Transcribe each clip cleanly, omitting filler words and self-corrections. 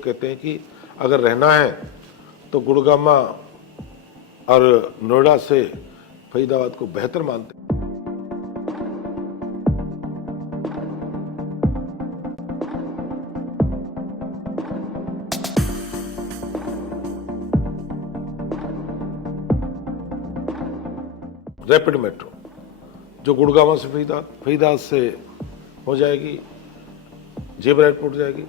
लोग कहते हैं कि अगर रहना है तो गुड़गामा और नोएडा से फरीदाबाद को बेहतर मानते हैं। रैपिड मेट्रो जो गुड़गामा से फरीदाबाद से हो जाएगी, जेबर एयरपोर्ट जाएगी।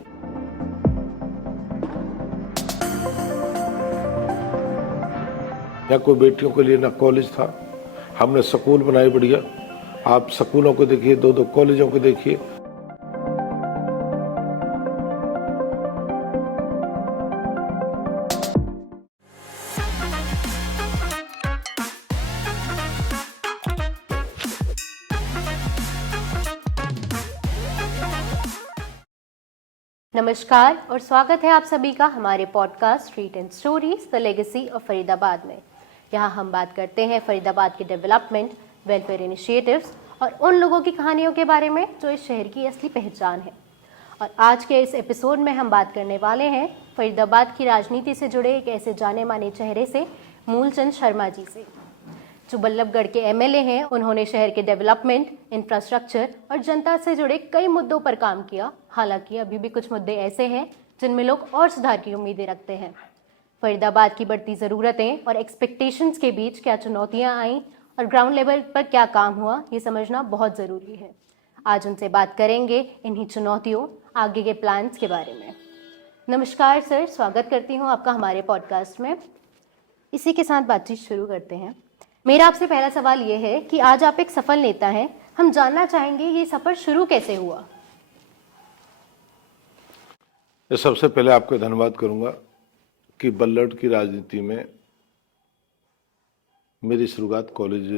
यहाँ कोई बेटियों के लिए ना कॉलेज था, हमने स्कूल बनाए बढ़िया। आप स्कूलों को देखिए, दो कॉलेजों को देखिए। नमस्कार और स्वागत है आप सभी का हमारे podcast street and stories the legacy of Faridabad में। यहाँ हम बात करते हैं फरीदाबाद के डेवलपमेंट, वेलफेयर इनिशिएटिव्स और उन लोगों की कहानियों के बारे में जो इस शहर की असली पहचान है। और आज के इस एपिसोड में हम बात करने वाले हैं फरीदाबाद की राजनीति से जुड़े एक ऐसे जाने माने चेहरे से, मूलचंद शर्मा जी से, जो बल्लभगढ़ के एमएलए हैं। उन्होंने शहर के डेवलपमेंट, इंफ्रास्ट्रक्चर और जनता से जुड़े कई मुद्दों पर काम किया। हालांकि अभी भी कुछ मुद्दे ऐसे हैं जिनमें लोग और सुधार की उम्मीदें रखते हैं। फरीदाबाद की बढ़ती ज़रूरतें और एक्सपेक्टेशंस के बीच क्या चुनौतियां आईं और ग्राउंड लेवल पर क्या काम हुआ, ये समझना बहुत ज़रूरी है। आज उनसे बात करेंगे इन्हीं चुनौतियों, आगे के प्लान्स के बारे में। नमस्कार सर, स्वागत करती हूँ आपका हमारे पॉडकास्ट में। इसी के साथ बातचीत शुरू करते हैं। मेरा आपसे पहला सवाल ये है कि आज आप एक सफल नेता हैं। हम जानना चाहेंगे ये सफर शुरू कैसे हुआ। सबसे पहले आपको धन्यवाद करूंगा कि बल्लभगढ़ की राजनीति में मेरी शुरुआत कॉलेज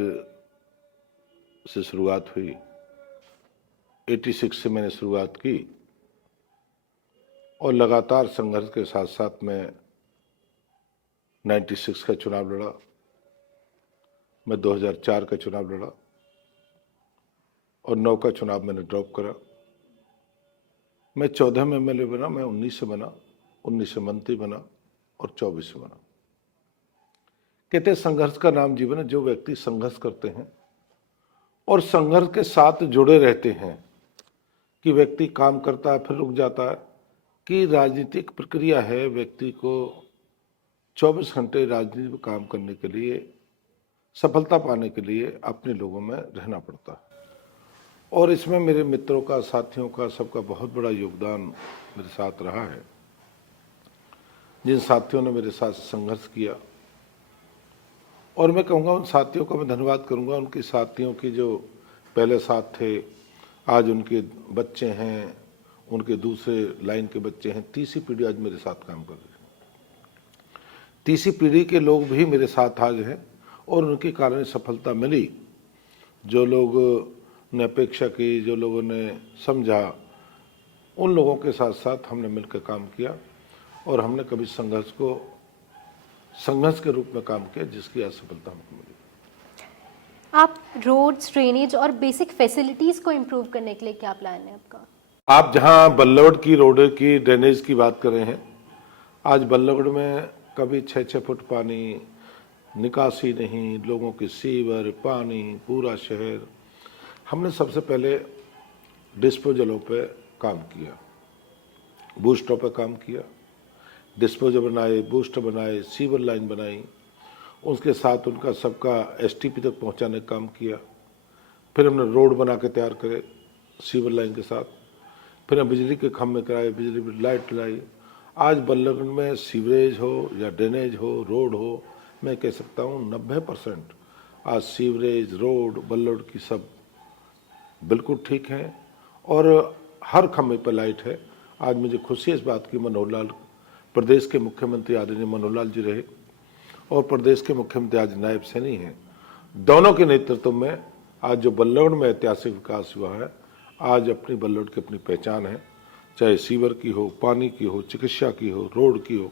से शुरुआत हुई। 86 से मैंने शुरुआत की और लगातार संघर्ष के साथ साथ मैं 96 का चुनाव लड़ा, मैं 2004 का चुनाव लड़ा और 9 का चुनाव मैंने ड्रॉप करा। मैं 14 में एमएलए बना, मैं 19 से बना, 19 से मंत्री बना और 24 से बना। कहते हैं संघर्ष का नाम जीवन है। जो व्यक्ति संघर्ष करते हैं और संघर्ष के साथ जुड़े रहते हैं, कि व्यक्ति काम करता है फिर रुक जाता है, कि राजनीतिक प्रक्रिया है, व्यक्ति को 24 घंटे राजनीति में काम करने के लिए, सफलता पाने के लिए अपने लोगों में रहना पड़ता है। और इसमें मेरे मित्रों का, साथियों का, सबका बहुत बड़ा योगदान मेरे साथ रहा है। जिन साथियों ने मेरे साथ संघर्ष किया, और मैं कहूँगा उन साथियों का मैं धन्यवाद करूँगा। उनके साथियों की जो पहले साथ थे, आज उनके बच्चे हैं, उनके दूसरे लाइन के बच्चे हैं। तीसरी पीढ़ी आज मेरे साथ काम कर रही है। तीसरी पीढ़ी के लोग भी मेरे साथ आज हैं और उनके कारण सफलता मिली। जो लोग ने अपेक्षा की, जो लोगों ने समझा, उन लोगों के साथ साथ हमने मिलकर काम किया और हमने कभी संघर्ष के रूप में काम किया, जिसकी आज सफलता हमको मिली। आप रोड्स, ड्रेनेज और बेसिक फैसिलिटीज को इम्प्रूव करने के लिए क्या प्लान है आपका? आप जहां बल्लभगढ़ की रोड की, ड्रेनेज की बात कर रहे हैं, आज बल्लभगढ़ में कभी 6-6 फुट पानी, निकासी नहीं, लोगों की सीवर, पानी, पूरा शहर। हमने सबसे पहले डिस्पोजलों पे काम किया, बूस्टरों पे काम किया, डिस्पोजल बनाए, बूस्टर बनाए, सीवर लाइन बनाई, उसके साथ उनका सबका एसटीपी तक पहुंचाने का काम किया। फिर हमने रोड बना के तैयार करे सीवर लाइन के साथ। फिर हम बिजली के खंभे कराए, बिजली पर लाइट लाई। आज बल्लभगढ़ में सीवरेज हो या ड्रेनेज हो, रोड हो, मैं कह सकता हूँ 90% आज सीवरेज, रोड बल्लभगढ़ की सब बिल्कुल ठीक है और हर खंभे पर लाइट है। आज मुझे खुशी है इस बात की, मनोहर लाल प्रदेश के मुख्यमंत्री आदरणीय मनोहर लाल जी रहे और प्रदेश के मुख्यमंत्री आज नायब सैनी हैं। दोनों के नेतृत्व में आज जो बल्लभगढ़ में ऐतिहासिक विकास हुआ है, आज अपनी बल्लभगढ़ की अपनी पहचान है। चाहे सीवर की हो, पानी की हो, चिकित्सा की हो, रोड की हो,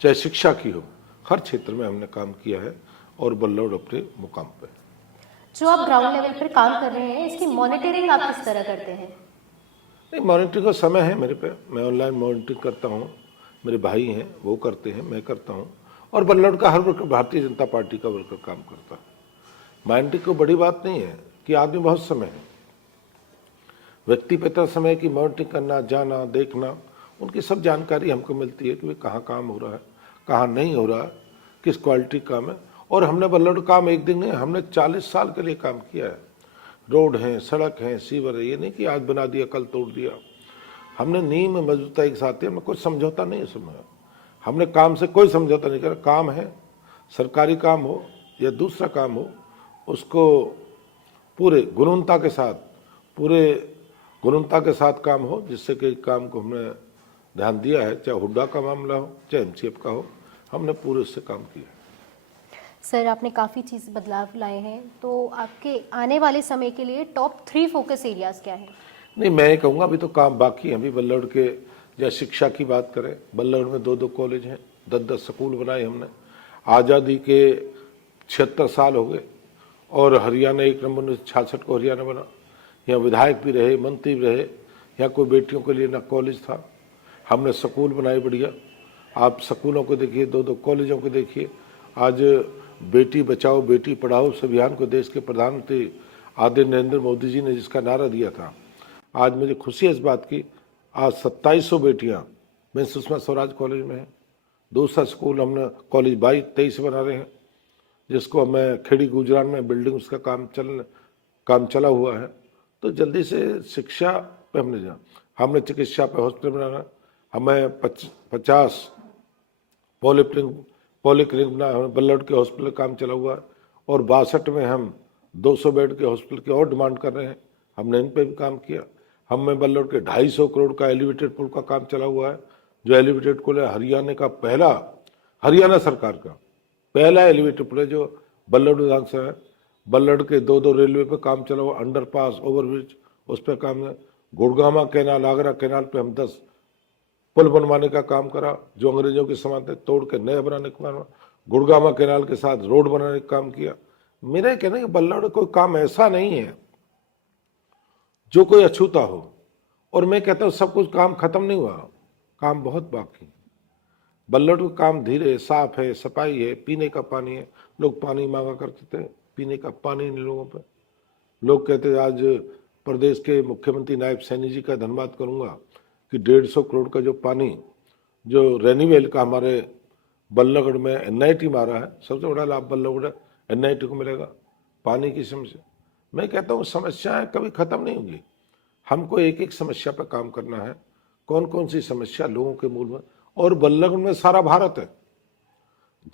चाहे शिक्षा की हो, हर क्षेत्र में हमने काम किया है और बल्लभगढ़ अपने मुकाम पे। जो आप ग्राउंड लेवल पर काम कर रहे हैं, इसकी मॉनिटरिंग आप किस तरह करते हैं? नहीं, मॉनिटरिंग का समय है मेरे पे, मैं ऑनलाइन मॉनिटरिंग करता हूँ, मेरे भाई हैं वो करते हैं, मैं करता हूँ, और बल्लौड़ का हर वर्कर भारतीय जनता पार्टी का वर्कर काम करता है। मॉनिटरिंग को बड़ी बात नहीं है कि आदमी बहुत समय है, व्यक्तिगत समय की मॉनिटरिंग करना, जाना, देखना, उनकी सब जानकारी हमको मिलती है कि भाई कहाँ काम हो रहा है, कहाँ नहीं हो रहा है, किस क्वालिटी काम है। और हमने बल्लौड़ काम एक दिन नहीं, हमने 40 साल के लिए काम किया है। रोड हैं, सड़क हैं, सीवर है, ये नहीं कि आज बना दिया कल तोड़ दिया। हमने नींव में मजबूताई के साथ हमने कोई समझौता नहीं सुना, हमने काम से कोई समझौता नहीं करा। काम है, सरकारी काम हो या दूसरा काम हो, उसको पूरे गुणवत्ता के साथ काम हो, जिससे कि काम को हमने ध्यान दिया है, चाहे हुड्डा का मामला हो चाहे एमसीएफ का हो, हमने पूरे उससे काम किया। सर, आपने काफ़ी चीज़ बदलाव लाए हैं, तो आपके आने वाले समय के लिए टॉप 3 फोकस एरियाज क्या हैं? नहीं, मैं ये कहूँगा अभी तो काम बाकी है। अभी बल्लौड़ के या शिक्षा की बात करें, बल्लौड़ में 2-2 कॉलेज हैं, 10-10 स्कूल बनाए हमने। आज़ादी के 76 साल हो गए और हरियाणा 1 नंबर 1966 को हरियाणा बना। यहाँ विधायक भी रहे, मंत्री भी रहे, यहाँ कोई बेटियों के लिए ना कॉलेज था, हमने स्कूल बनाए बढ़िया। आप स्कूलों को देखिए, 2-2 कॉलेजों को देखिए। आज बेटी बचाओ बेटी पढ़ाओ इस अभियान को देश के प्रधानमंत्री आदरणीय नरेंद्र मोदी जी ने जिसका नारा दिया था, आज मुझे खुशी है इस बात की, आज 2700 बेटियां मैं सुषमा स्वराज कॉलेज में है। दूसरा स्कूल हमने कॉलेज 22-23 बना रहे हैं, जिसको हमें खेड़ी गुजरात में बिल्डिंग उसका काम चला हुआ है। तो जल्दी से शिक्षा पे हमने चिकित्सा पे हॉस्पिटल बनाना, हमें 50 पॉलीक्लिनिक बना, बल्लौड़ के हॉस्पिटल काम चला हुआ है, और 62 में हम 200 बेड के हॉस्पिटल की और डिमांड कर रहे हैं, हमने इन पे भी काम किया। हमें बल्लौड़ के 250 करोड़ का एलिवेटेड पुल का काम चला हुआ है, जो एलिवेटेड पुल है हरियाणा सरकार का पहला एलिवेटेड पुल है, जो बल्लौड़ विधान से है। बल्लौड़ के 2-2 रेलवे पे काम चला हुआ, अंडरपास, ओवरब्रिज, उस पर काम है। गुड़गामा कैनाल, आगरा कैनाल पे हम 10 पुल बनवाने का काम करा, जो अंग्रेजों के समान थे, तोड़ के नए बनाने का काम। गुड़गामा कैनाल के साथ रोड बनाने का काम किया। मेरा कहना है कि बल्लौड़ कोई काम ऐसा नहीं है जो कोई अछूता हो, और मैं कहता हूँ सब कुछ काम खत्म नहीं हुआ, काम बहुत बाकी। बल्लौड़ का काम धीरे, साफ है, सफाई है, पीने का पानी है। लोग पानी मांगा करते थे, पीने का पानी नहीं लोगों पे। लोग कहते थे, आज प्रदेश के मुख्यमंत्री नायब सैनी जी का धन्यवाद करूंगा कि 150 करोड़ का जो पानी जो रेनीवेल का हमारे बल्लौड़ में एनआईटी में आ रहा है, सबसे बड़ा लाभ बल्लौड़ एनआईटी को मिलेगा। पानी की समस्या, मैं कहता हूँ समस्याएं कभी खत्म नहीं होंगी, हमको एक एक समस्या पर काम करना है। कौन कौन सी समस्या लोगों के मूल में, और बल्लौड़ में सारा भारत है,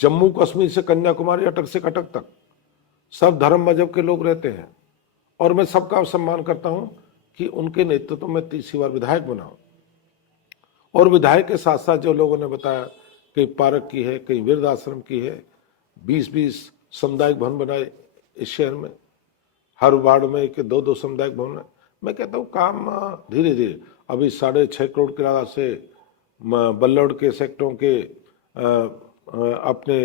जम्मू कश्मीर से कन्याकुमारी, अटक से कटक तक सब धर्म मजहब के लोग रहते हैं, और मैं सबका सम्मान करता हूं कि उनके नेतृत्व में 30 बार विधायक बना। और विधायक के साथ साथ जो लोगों ने बताया, कहीं पार्क की है, कहीं वृद्ध आश्रम की है, 20-20 सामुदायिक भवन बनाए इस शहर में, हर वार्ड में 2-2 सामुदायिक भवन है। मैं कहता हूँ काम धीरे धीरे, अभी 6.5 करोड़ की लागत से बल्लौड़ के सेक्टरों के अपने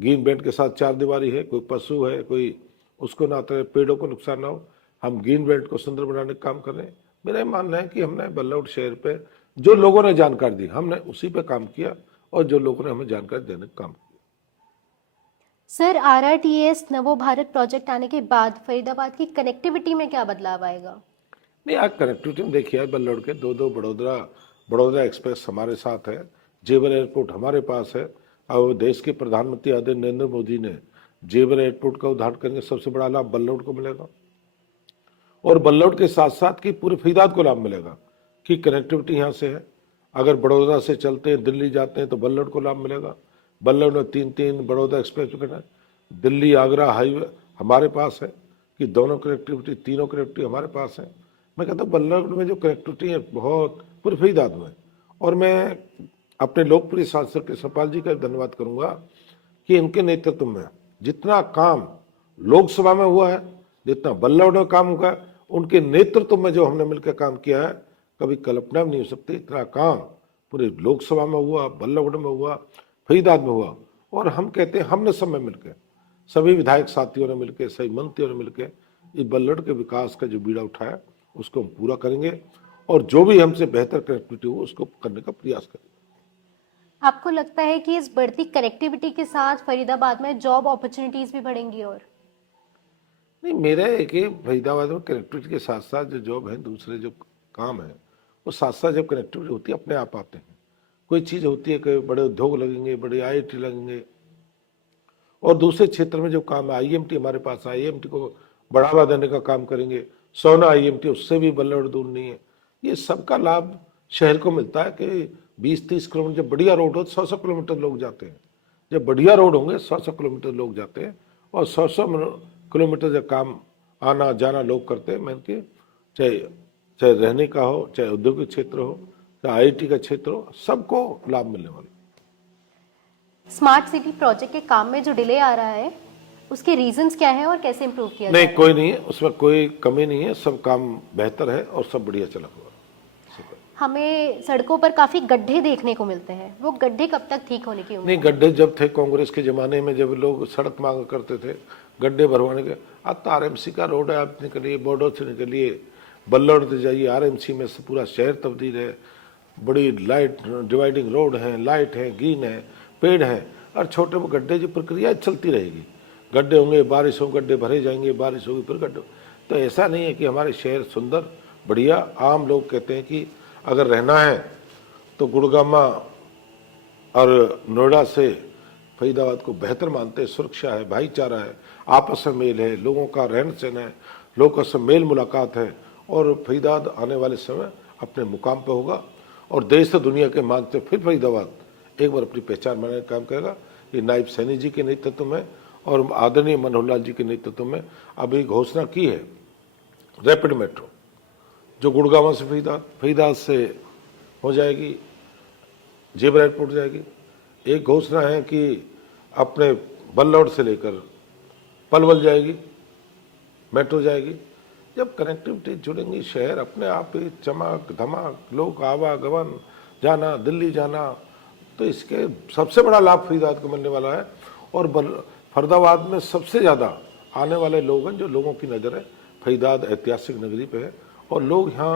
ग्रीन बेल्ट के साथ 4 दीवारी है, कोई पशु है, कोई उसको ना तो पेड़ों को नुकसान ना हो, हम ग्रीन बेल्ट को सुंदर बनाने का काम कर रहे हैं। मेरा मानना है कि हमने बल्लौड़ शहर पे जो लोगों ने जानकारी दी, हमने उसी पे काम किया, और जो लोगों ने हमें जानकारी देने का काम किया। सर, आरआरटीएस नवो भारत प्रोजेक्ट आने के बाद फरीदाबाद की कनेक्टिविटी में क्या बदलाव आएगा? नहीं, आज कनेक्टिविटी में देखिए, बल्लौड़ के 2-2 बड़ौदा एक्सप्रेस हमारे साथ है, जेवर एयरपोर्ट हमारे पास है। अब देश के प्रधानमंत्री आदरणीय नरेंद्र मोदी ने जेवर एयरपोर्ट का उद्घाटन करेंगे, सबसे बड़ा लाभ बल्लौड़ को मिलेगा, और बल्लौड़ के साथ साथ की पूरे फरीदाबाद को लाभ मिलेगा कि कनेक्टिविटी यहाँ से है। अगर बड़ौदा से चलते हैं दिल्ली जाते हैं तो बल्लौड़ को लाभ मिलेगा। बल्लौड़ में 3 बड़ौदा एक्सप्रेस है, दिल्ली आगरा हाईवे हमारे पास है, कि दोनों कनेक्टिविटी, तीनों कनेक्टिविटी हमारे पास है। मैं कहता हूँ बल्लौड़ में जो कनेक्टिविटी है बहुत पूरे फरीदाबाद में, और मैं अपने लोकप्रिय सांसद कृष्णपाल जी का धन्यवाद करूंगा कि इनके नेतृत्व में जितना काम लोकसभा में हुआ है, जितना बल्लौड़ में काम हुआ है, उनके नेतृत्व में जो हमने मिलकर काम किया है, कभी कल्पना भी नहीं हो सकती। इतना काम पूरे लोकसभा में हुआ, बल्लौड़ में हुआ, फरीदाबाद में हुआ, और हम कहते हैं हमने सब में मिलकर, सभी विधायक साथियों ने मिलकर, सभी मंत्रियों ने मिलकर इस बल्लौड़ के विकास का जो बीड़ा उठाया उसको हम पूरा करेंगे। और जो भी हमसे बेहतर कनेक्टिविटी हो उसको करने का प्रयास करें। आपको लगता है कि इस बढ़ती कनेक्टिविटी के साथ फरीदाबाद में जॉब अपॉर्चुनिटीज भी बढ़ेंगी? और नहीं, मेरा है कि फरीदाबाद में कनेक्टिविटी के साथ साथ जो जॉब है, दूसरे जो काम है, वो साथ साथ जब कनेक्टिविटी होती है अपने आप आते हैं। कोई चीज़ होती है कि बड़े उद्योग लगेंगे, बड़े IIT लगेंगे, और दूसरे क्षेत्र में जो काम है, IMT हमारे पास, IMT को बढ़ावा देने का काम करेंगे। सोना IMT, उससे भी बल्लड़ दूर नहीं है। ये सबका लाभ शहर को मिलता है कि 20-30 किलोमीटर, जब बढ़िया रोड हो तो 100-100 किलोमीटर लोग जाते हैं। जब बढ़िया रोड होंगे 100-100 किलोमीटर लोग जाते हैं, और 100-100 किलोमीटर जब काम आना जाना लोग करते हैं। मैंने कि चाहे रहने का हो, चाहे औद्योगिक क्षेत्र हो, चाहे IIT का क्षेत्र हो, सबको लाभ मिलने वाला। स्मार्ट सिटी प्रोजेक्ट के काम में जो डिले आ रहा है, उसके रीजंस क्या हैं और कैसे इम्प्रूव किया नहीं, जाए? कोई नहीं है, उसमें कोई कमी नहीं है, सब काम बेहतर है और सब बढ़िया चला हुआ। हमें सड़कों पर काफी गड्ढे देखने को मिलते हैं, वो गड्ढे कब तक ठीक होने की उम्मीद? नहीं, गड्ढे जब थे कांग्रेस के ज़माने में, जब लोग सड़क मांग करते थे गड्ढे भरवाने के, अब तो RMC का रोड है, आप निकलिए बॉर्डर से निकलिए बल्लौड़ से जाइए, RMC में से पूरा शहर तब्दील है। बड़ी लाइट डिवाइडिंग रोड है, लाइट है, ग्रीन है, पेड़ है, और छोटे वो गड्ढे जो प्रक्रिया चलती रहेगी। गड्ढे होंगे, बारिश हो, गड्ढे भरे जाएंगे, बारिश होगी फिर गड्ढे। तो ऐसा नहीं है कि हमारे शहर सुंदर बढ़िया। आम लोग कहते हैं कि अगर रहना है तो गुड़गामा और नोएडा से फरीदाबाद को बेहतर मानते हैं। सुरक्षा है, भाईचारा है, आपस में मेल है, लोगों का रहन सहन है, लोगों का मेल मुलाकात है, और फरीदाबाद आने वाले समय अपने मुकाम पर होगा, और देश और दुनिया के मानते फिर फरीदाबाद एक बार अपनी पहचान बनाने का काम करेगा। ये नायब सैनी जी के नेतृत्व में और आदरणीय मनोहर लाल जी के नेतृत्व में अभी घोषणा की है रैपिड मेट्रो, जो गुड़गांव से फरीदाबाद से हो जाएगी, जेबर एयरपोर्ट जाएगी। एक घोषणा है कि अपने बल्लौड़ से लेकर पलवल जाएगी, मेट्रो जाएगी। जब कनेक्टिविटी जुड़ेंगी, शहर अपने आप ही चमक धमक, लोग आवागमन, जाना, दिल्ली जाना, तो इसके सबसे बड़ा लाभ फरीदाबाद को मिलने वाला है। और फरीदाबाद में सबसे ज़्यादा आने वाले लोग हैं, जो लोगों की नज़र है फरीदाबाद ऐतिहासिक नगरी पे है, और लोग यहाँ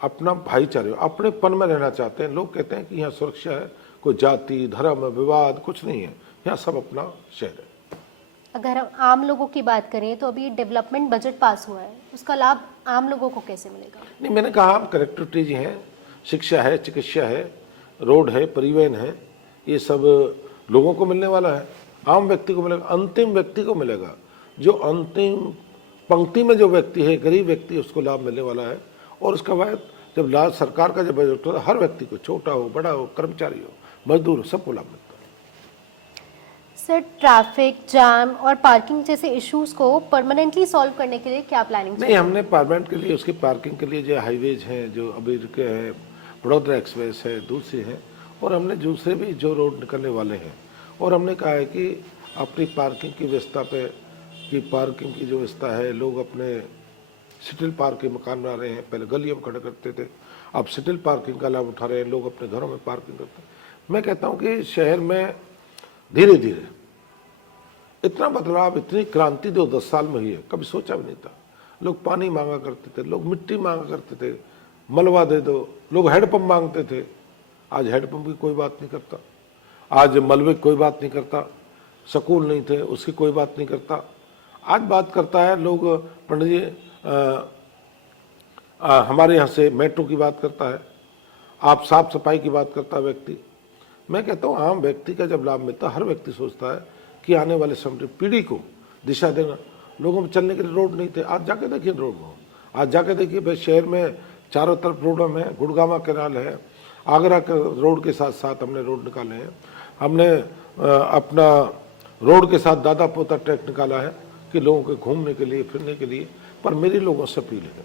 अपना भाईचारे, अपनेपन में रहना चाहते हैं। लोग कहते हैं कि यहाँ सुरक्षा है, कोई जाति धर्म विवाद कुछ नहीं है, यहाँ सब अपना शहर है। अगर हम आम लोगों की बात करें तो अभी डेवलपमेंट बजट पास हुआ है, उसका लाभ आम लोगों को कैसे मिलेगा? नहीं, मैंने कहा कनेक्टिविटी जी है, शिक्षा है, चिकित्सा है, रोड है, परिवहन है, ये सब लोगों को मिलने वाला है। आम व्यक्ति को मिलेगा, अंतिम व्यक्ति को मिलेगा। जो अंतिम पंक्ति में जो व्यक्ति है, गरीब व्यक्ति, उसको लाभ मिलने वाला है। और उसका बाद जब लाभ सरकार का जब बजट होता है, हर व्यक्ति को, छोटा हो बड़ा हो, कर्मचारी हो मजदूर हो, सबको लाभ मिलता है। सर, ट्रैफिक जाम और पार्किंग जैसे इश्यूज को परमानेंटली सॉल्व करने के लिए क्या प्लानिंग? नहीं, हमने परमानेंट के लिए, उसकी पार्किंग के लिए जो हाईवेज हैं, जो अभी रुके हैं, बड़ौदा एक्सप्रेस है, दूसरे हैं, और हमने दूसरे भी जो रोड निकलने वाले हैं, और हमने कहा है कि अपनी पार्किंग की व्यवस्था पे, कि पार्किंग की जो व्यवस्था है, लोग अपने सिटिल पार्क के मकान बना रहे हैं। पहले गलियों में खड़े करते थे, अब सिटिल पार्किंग का लाभ उठा रहे हैं, लोग अपने घरों में पार्किंग करते हैं। मैं कहता हूँ कि शहर में धीरे धीरे इतना बदलाव, इतनी क्रांति 10 साल में हुई है, कभी सोचा भी नहीं था। लोग पानी मांगा करते थे, लोग मिट्टी मांगा करते थे, मलबा दे दो, लोग हैंडपम्प मांगते थे। आज हैंडपम्प की कोई बात नहीं करता, आज मलबे की कोई बात नहीं करता, स्कूल नहीं थे उसकी कोई बात नहीं करता। आज बात करता है लोग, पंडित जी हमारे यहाँ से मेट्रो की बात करता है, आप साफ सफाई की बात करता है व्यक्ति। मैं कहता हूँ आम व्यक्ति का जब लाभ मिलता है, हर व्यक्ति सोचता है कि आने वाले समय पीढ़ी को दिशा देना। लोगों में चलने के लिए रोड नहीं थे, आज जाके देखिए रोड में, आज जाके देखिए भाई शहर में चारों तरफ रोड में, गुड़गामा कैनाल है, आगरा के रोड के साथ साथ हमने रोड निकाले हैं। हमने अपना रोड के साथ दादा पोता ट्रैक निकाला है कि लोगों के घूमने के लिए, फिरने के लिए। पर मेरी लोगों से अपील है,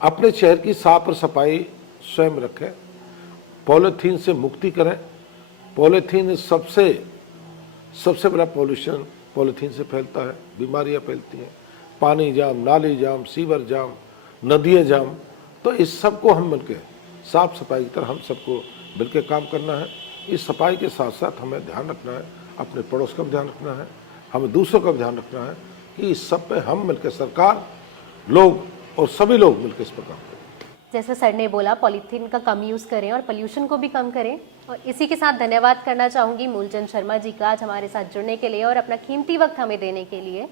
अपने शहर की साफ और सफाई स्वयं रखें, पॉलीथीन से मुक्ति करें। पॉलीथीन सबसे बड़ा पॉल्यूशन पॉलीथीन से फैलता है, बीमारियां फैलती हैं, पानी जाम, नाली जाम, सीवर जाम, नदियाँ जाम। तो इस सब को हम मिलकर साफ सफाई की तरह हम सबको मिलकर काम करना है। इस सफाई के साथ साथ हमें ध्यान रखना है, अपने पड़ोस का भी ध्यान रखना है, हमें दूसरों का भी ध्यान रखना है कि इस सब पे हम मिलकर, सरकार, लोग और सभी लोग मिलकर इस पर काम करें। जैसे सर ने बोला, पॉलीथीन का कम यूज़ करें और पोल्यूशन को भी कम करें। और इसी के साथ धन्यवाद करना चाहूँगी मूलचंद शर्मा जी का, आज हमारे साथ जुड़ने के लिए और अपना कीमती वक्त हमें देने के लिए।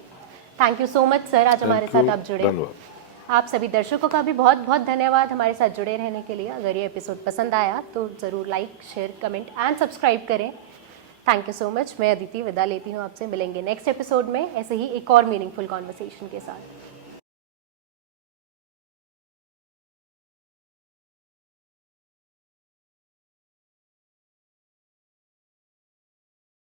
Thank you so much sir, आज हमारे साथ आप जुड़े। धन्यवाद। आप सभी दर्शकों का भी बहुत बहुत धन्यवाद हमारे साथ जुड़े रहने के लिए। अगर ये एपिसोड पसंद आया तो ज़रूर like, share, comment and subscribe करें। Thank you so much. मैं अदिति विदा लेती हूँ आपसे। मिलेंगे नेक्स्ट एपिसोड में ऐसे ही एक और मीनिंगफुल कॉन्वर्सेशन के साथ।